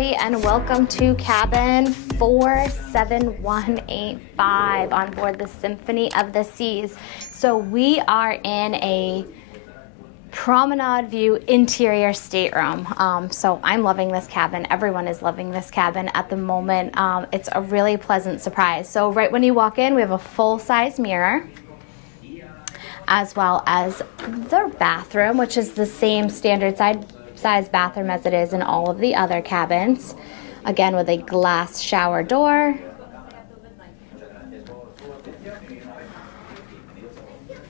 everybody, and welcome to cabin 47185 on board the Symphony of the Seas. So we are in a Promenade view interior stateroom. So I'm loving this cabin. Everyone is loving this cabin at the moment. It's a really pleasant surprise. So right when you walk in, we have a full-size mirror, as well as the bathroom, which is the same standard size bathroom as it is in all of the other cabins. Again, with a glass shower door.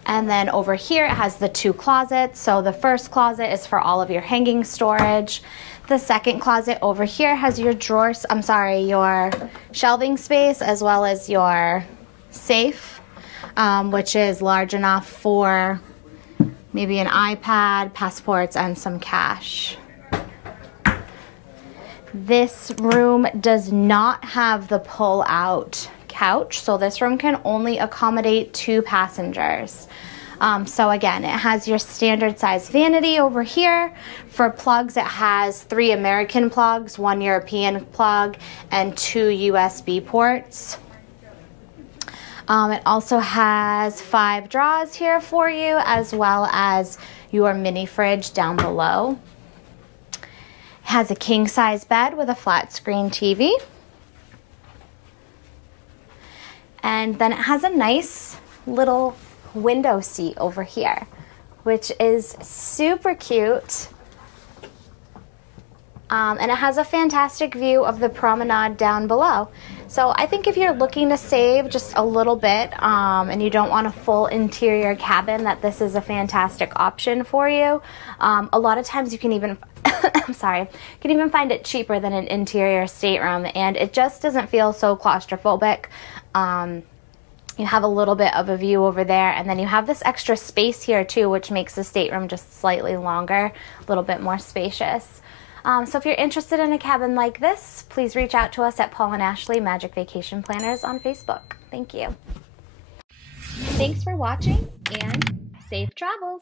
And then over here it has the two closets. So the first closet is for all of your hanging storage. The second closet over here has your drawers, your shelving space, as well as your safe, which is large enough for maybe an iPad, passports, and some cash. This room does not have the pull-out couch, so this room can only accommodate 2 passengers. So again, it has your standard size vanity over here. For plugs, it has 3 American plugs, 1 European plug, and 2 USB ports. It also has 5 drawers here for you, as well as your mini fridge down below. It has a king size bed with a flat screen TV. And then it has a nice little window seat over here, which is super cute. And it has a fantastic view of the promenade down below. So I think if you're looking to save just a little bit and you don't want a full interior cabin, that this is a fantastic option for you. A lot of times you can even you can even find it cheaper than an interior stateroom, and it just doesn't feel so claustrophobic. You have a little bit of a view over there, and then you have this extra space here too, which makes the stateroom just slightly longer, a little bit more spacious. So if you're interested in a cabin like this, please reach out to us at Paul and Ashley Magic Vacation Planners on Facebook. Thank you. Thanks for watching, and safe travels.